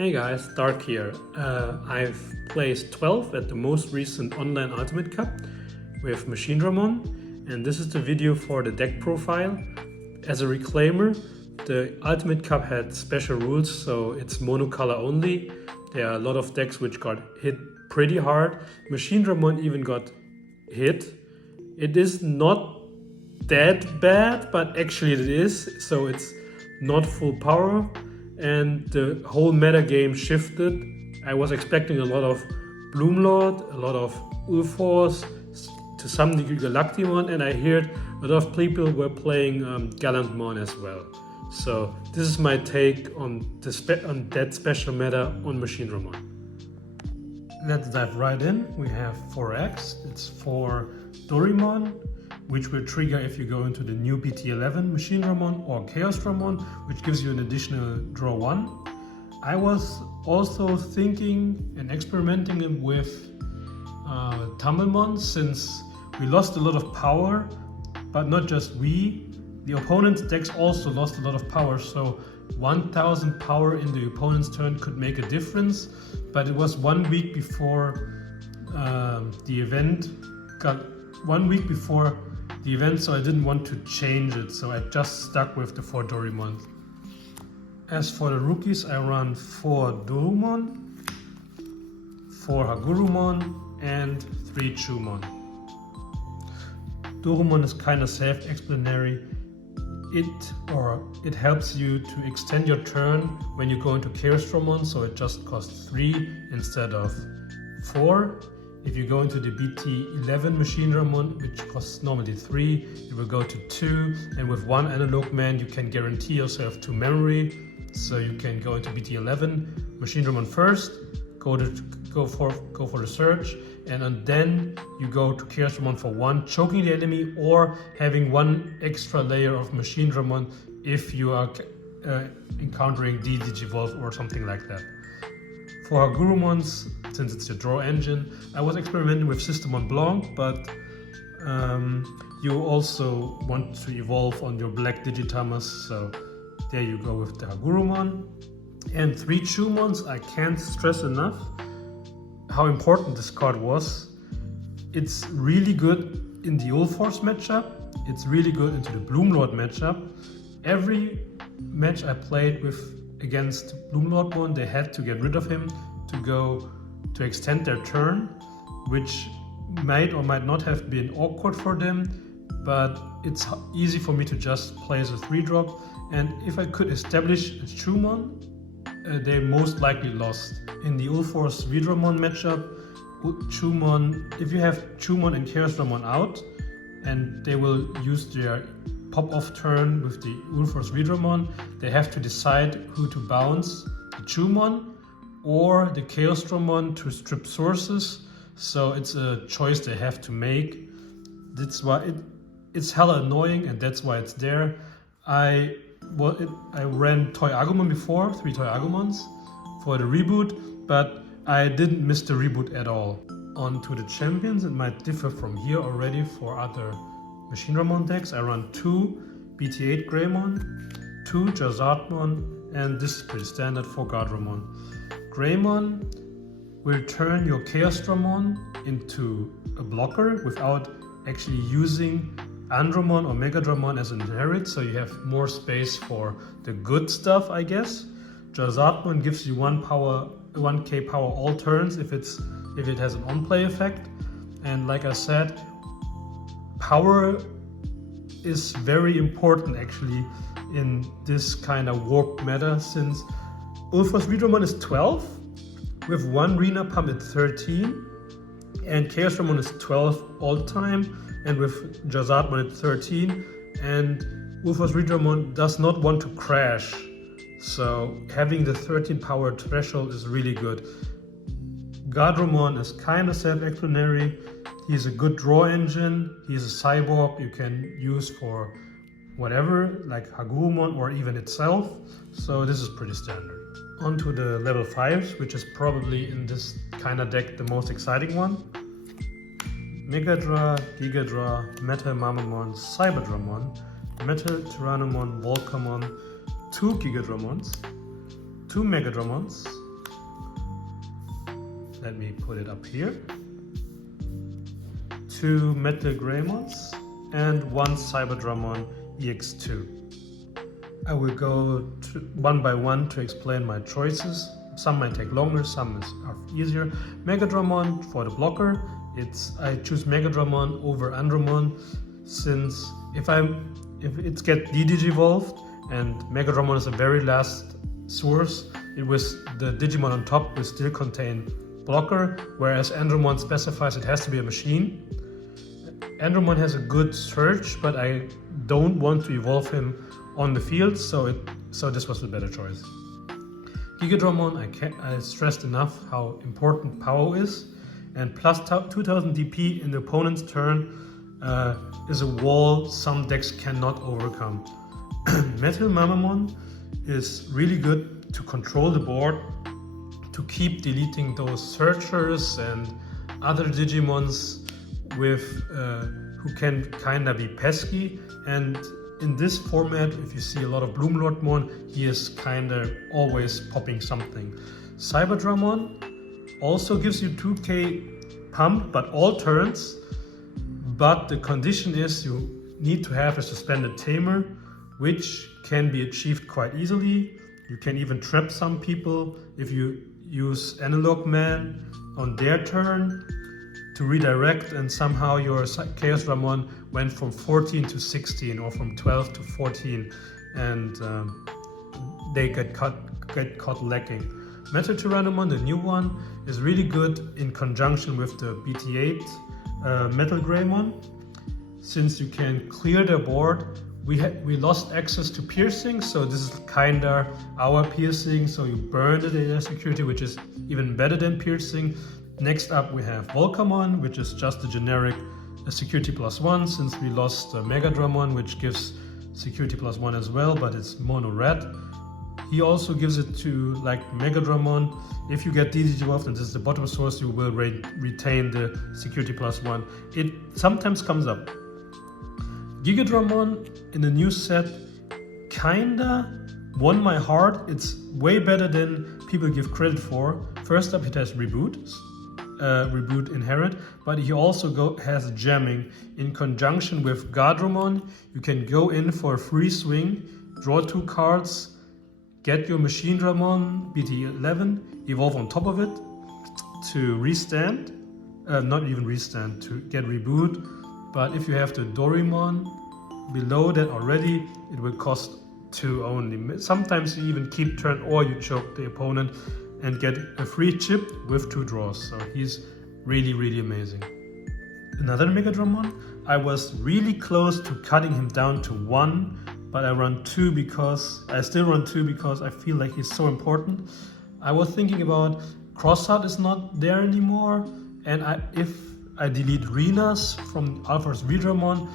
Hey guys, Dark here. I've placed 12 at the most recent online Ultimate Cup with Machinedramon, and this is the video for the deck profile. As a reclaimer, the Ultimate Cup had special rules, so it's monocolor only. There are a lot of decks which got hit pretty hard. Machinedramon even got hit. It is not that bad, but actually it is, so it's not full power. And the whole meta game shifted. I was expecting a lot of Bloomlord, a lot of Ulforce, to some degree Galactimon, and I heard a lot of people were playing Gallantmon as well. So this is my take on that special meta on Machinedramon. Let's dive right in. We have 4X. It's for Dorimon, which will trigger if you go into the new BT11 Machinedramon or Chaosdramon, which gives you an additional draw 1. I was also thinking and experimenting with Tumblemon, since we lost a lot of power, but not just we. The opponent's decks also lost a lot of power, so 1000 power in the opponent's turn could make a difference, but it was 1 week before the event, so I didn't want to change it, so I just stuck with the 4 Dorimon. As for the rookies, I run 4 Dorumon, 4 Hagurumon, and 3 Chumon. Dorumon is kind of self-explanatory. It helps you to extend your turn when you go into Chaosdramon, so it just costs 3 instead of 4. If you go into the BT11 Machinedramon, which costs normally 3, you will go to 2, and with 1 analog man you can guarantee yourself 2 memory, so you can go into BT11 Machinedramon first, go for the search, and then you go to Chaosdramon for 1, choking the enemy or having 1 extra layer of Machinedramon if you are encountering Digivolve or something like that. For Hagurumons, since it's your draw engine, I was experimenting with Systemon Blanc, but you also want to evolve on your black Digitamas, so there you go with the Hagurumon. And 3 Chumons, I can't stress enough how important this card was. It's really good in the Ulforce matchup, it's really good into the Bloomlord matchup. Every match I played against Bloomlordmon, they had to get rid of him to extend their turn, which might or might not have been awkward for them, but it's easy for me to just place a 3-drop, and if I could establish a Chumon, they most likely lost. In the Ulforce Vidramon matchup, Chumon, if you have Chumon and Chaosdramon out, and they will use their pop-off turn with the Ulforce Vidramon, they have to decide who to bounce, the Chumon or the Chaosdramon to strip sources, so it's a choice they have to make. That's why it's hella annoying, and that's why it's there. I ran Toy Agumon before, 3 Toy Agumons for the reboot, but I didn't miss the reboot at all. On to the champions, it might differ from here already for other Machinedramon decks. I run 2 BT8 Greymon, 2 Jazardmon, and this is pretty standard for Gardramon. Greymon will turn your Chaosdramon into a blocker without actually using Andromon or Megadramon as an inherit, so you have more space for the good stuff, I guess. Jazardmon gives you 1k power all turns if it has an on-play effect, and like I said, power is very important actually in this kind of warped meta, since Ulforce Vidramon is 12 with 1 Rena Pump at 13, and Chaosdramon is 12 all the time, and with Jazardmon at 13, and Ulforce Vidramon does not want to crash, so having the 13 power threshold is really good. Gardramon is kind of self-explanatory. He's a good draw engine, he's a cyborg you can use for whatever, like Hagurumon or even itself, so this is pretty standard. On to the level 5s, which is probably in this kind of deck the most exciting one. Megadra, Gigadra, Metal Mamamon, Cyberdramon, Metal Tyrannomon, Volcamon, 2 Gigadramons, 2 Megadramons, let me put it up here. 2 Metalgramons and 1 Cyberdramon EX2. I will go one by one to explain my choices. Some might take longer, some are easier. Megadramon for the blocker. I choose Megadramon over Andromon, since if it gets de-digivolved and Megadramon is the very last source, the Digimon on top will still contain blocker, whereas Andromon specifies it has to be a machine. Andromon has a good search, but I don't want to evolve him on the field, so this was the better choice. Gigadramon, I stressed enough how important power is, and plus 2000 DP in the opponent's turn is a wall some decks cannot overcome. Metalgramon is really good to control the board, to keep deleting those searchers and other Digimons who can kinda be pesky. And in this format, if you see a lot of Bloomlordmon, he is kinda always popping something. Cyberdramon also gives you 2k pump, but all turns. But the condition is you need to have a suspended tamer, which can be achieved quite easily. You can even trap some people if you use Analog Man on their turn to redirect, and somehow your Chaos Ramon went from 14 to 16 or from 12 to 14, and they get caught lacking. Metal Tyrannomon, the new one, is really good in conjunction with the BT8 Metalgramon, since you can clear the board. We lost access to piercing, so this is kinda our piercing, so you burn the data security, which is even better than piercing. Next up we have Volcamon, which is just a generic security +1, since we lost Megadramon, which gives security +1 as well, but it's mono red. He also gives it to, like Megadramon, if you get de-digivolved and this is the bottom source, you will retain the security +1. It sometimes comes up. Gigadramon in the new set kinda won my heart. It's way better than people give credit for. First up, it has Reboot Inherit, but he also has jamming. In conjunction with Gardramon, you can go in for a free swing, draw 2 cards, get your Machinedramon BT11, evolve on top of it to restand, not even restand, to get Reboot. But if you have the Dorimon below that already, it will cost 2 only. Sometimes you even keep turn or you choke the opponent and get a free chip with 2 draws. So he's really, really amazing. Another Megadramon, I was really close to cutting him down to 1, but I still run 2 because I feel like he's so important. I was thinking about Crossheart is not there anymore, and if I delete Renas from Alpha's Vidramon,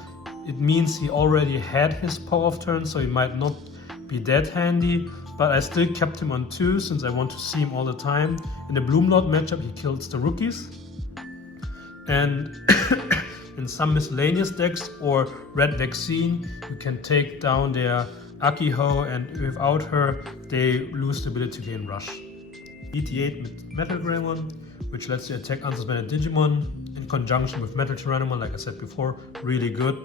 it means he already had his power-off turn, so he might not be that handy, but I still kept him on 2 since I want to see him all the time. In the Bloomlord matchup, he kills the rookies. And in some miscellaneous decks or Red Vaccine, you can take down their Akiho, and without her, they lose the ability to gain Rush. BT8 with Metalgramon, which lets you attack unsuspended Digimon in conjunction with Metal Tyrannomon, like I said before, really good.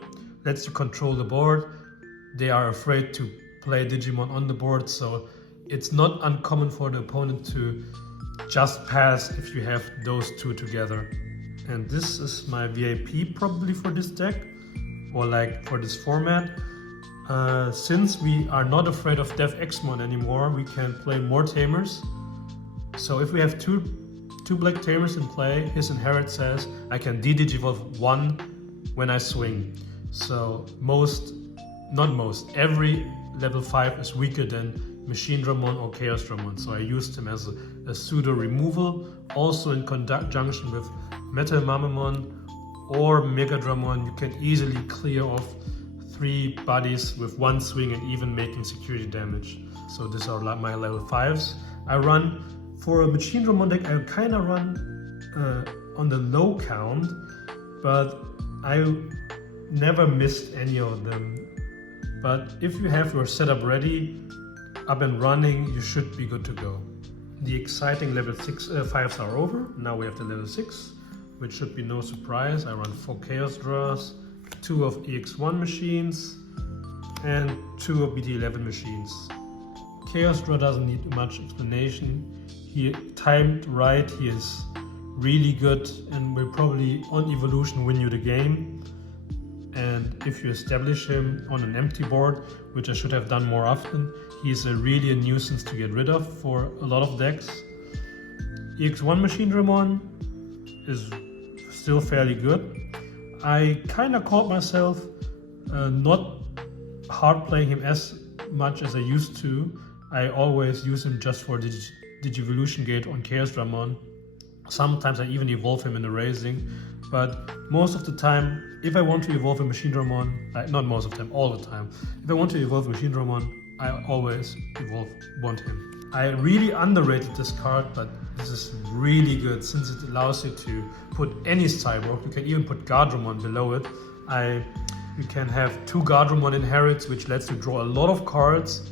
Lets you control the board. They are afraid to play Digimon on the board, so it's not uncommon for the opponent to just pass if you have those 2 together. And this is my VIP probably for this deck, or like for this format. Since we are not afraid of Death Xmon anymore, we can play more Tamers. So if we have two Black Tamers in play, his Inherit says I can de-digivolve 1 when I swing. So every level 5 is weaker than Machinedramon or Chaosdramon, so I used him as a pseudo removal. Also in conjunction with Metalgramon or Megadramon, you can easily clear off 3 bodies with 1 swing and even making security damage. So these are my level 5s. I run, for a Machinedramon deck, I kind of run on the low count, but I never missed any of them. But if you have your setup ready, up and running, you should be good to go. the exciting level 5s are over. Now we have the level 6, which should be no surprise. I run 4 Chaos Draws, 2 of EX1 machines, and 2 of BT11 machines. Chaos Draw doesn't need much explanation. He timed right, he is really good and will probably on evolution win you the game. And if you establish him on an empty board, which I should have done more often, he's really a nuisance to get rid of for a lot of decks. EX1 Machinedramon is still fairly good. I kind of caught myself not hard playing him as much as I used to. I always use him just for Digivolution Gate on Chaosdramon. Sometimes I even evolve him in the Raising, but most of the time, if I want to evolve a Machinedramon, not most of the time, all the time, if I want to evolve a Machinedramon, I always want him. I really underrated this card, but this is really good since it allows you to put any Cyborg. You can even put Guardramon below it. You can have 2 Guardramon inherits, which lets you draw a lot of cards.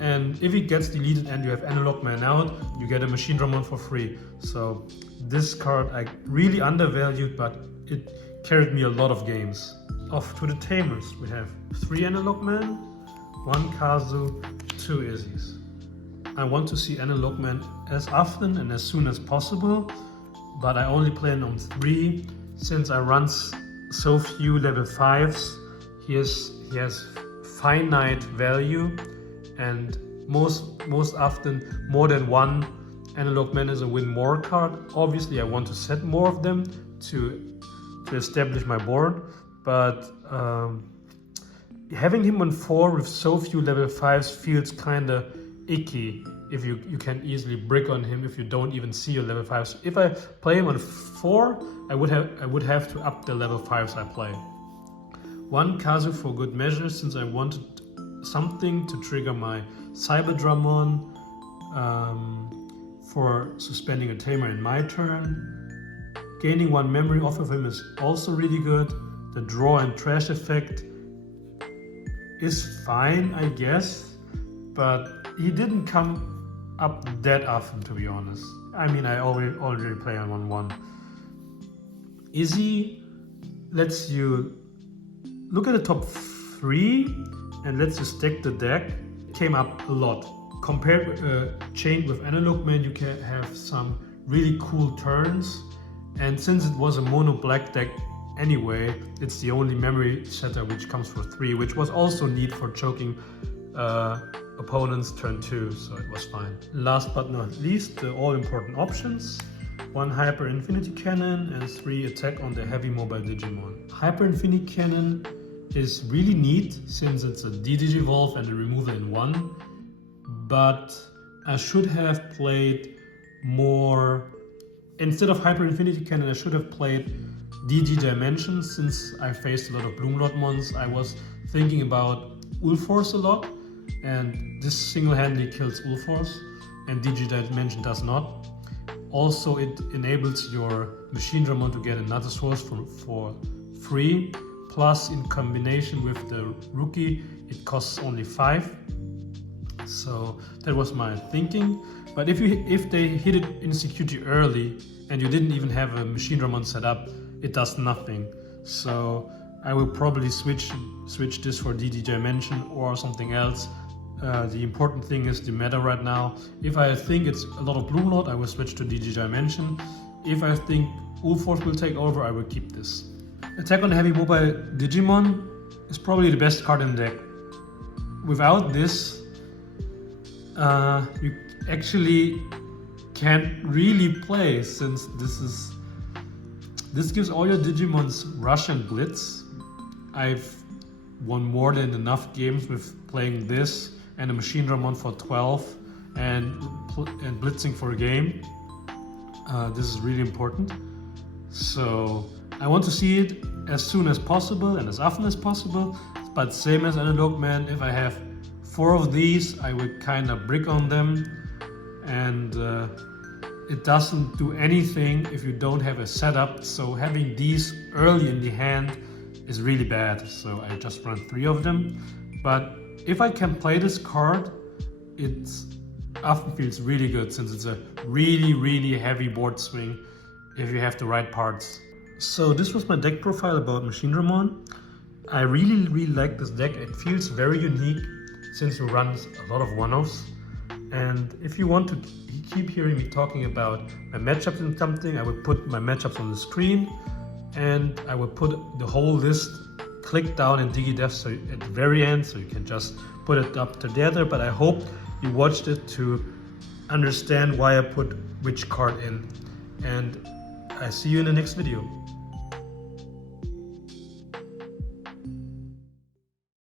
And if it gets deleted and you have Analog Man out, you get a Machinedramon for free. So this card I really undervalued, but it carried me a lot of games. Off to the Tamers. We have 3 Analog Man, 1 Kazu, 2 Izzies. I want to see Analog Man as often and as soon as possible, but I only plan on 3 since I run so few level 5s. He has finite value, and most often more than 1 Analog Man is a win more card. Obviously I want to set more of them to establish my board, but having him on 4 with so few level 5s feels kinda icky if you can easily brick on him if you don't even see your level 5s. If I play him on 4, I would have to up the level 5s I play. 1 Kazu for good measure, since I wanted something to trigger my Cyberdramon for suspending a Tamer in my turn. Gaining 1 memory off of him is also really good. The draw and trash effect is fine, I guess, but he didn't come up that often, to be honest. I mean, I already play on 1/1. Izzy lets you look at the top 3 and lets you stack the deck. Came up a lot. Compared with chained with Analog Man, you can have some really cool turns. And since it was a mono black deck anyway, it's the only memory setter which comes for 3, which was also neat for choking opponents turn 2, so it was fine. Last but not least, the all-important options. 1 Hyper Infinity Cannon and 3 attack on the heavy mobile Digimon. Hyper Infinity Cannon is really neat since it's a D-Digivolve and a removal in 1, but I should have played more. Instead of Hyper Infinity Cannon, I should have played DG Dimension. Since I faced a lot of Bloomlord mons, I was thinking about Ulforce a lot, and this single-handedly kills Ulforce, and DG Dimension does not. Also, it enables your Machinedramon to get another source for free, plus in combination with the rookie, it costs only 5. So that was my thinking. But if they hit it in security early and you didn't even have a Machinedramon set up, it does nothing. So I will probably switch this for DD Dimension or something else. The important thing is the meta right now. If I think it's a lot of Bloomlord, I will switch to DD Dimension. If I think Ulforce will take over, I will keep this. Attack on the Heavy Mobile Digimon is probably the best card in the deck. Without this, you actually can't really play, since this gives all your Digimons Rush and Blitz. I've won more than enough games with playing this and a Machinedramon for 12 and blitzing for a game. This is really important. So I want to see it as soon as possible and as often as possible, but same as Analog Man, if I have 4 of these, I would kind of brick on them, and it doesn't do anything if you don't have a setup, so having these early in the hand is really bad. So I just run 3 of them, but if I can play this card, it's often feels really good since it's a really heavy board swing if you have the right parts. So this was my deck profile about Machinedramon. I really like this deck. It feels very unique since it runs a lot of one-offs. And if you want to keep hearing me talking about my matchups and something, I would put my matchups on the screen and I would put the whole list click down in DigiDev so at the very end, so you can just put it up together. But I hope you watched it to understand why I put which card in. And I see you in the next video.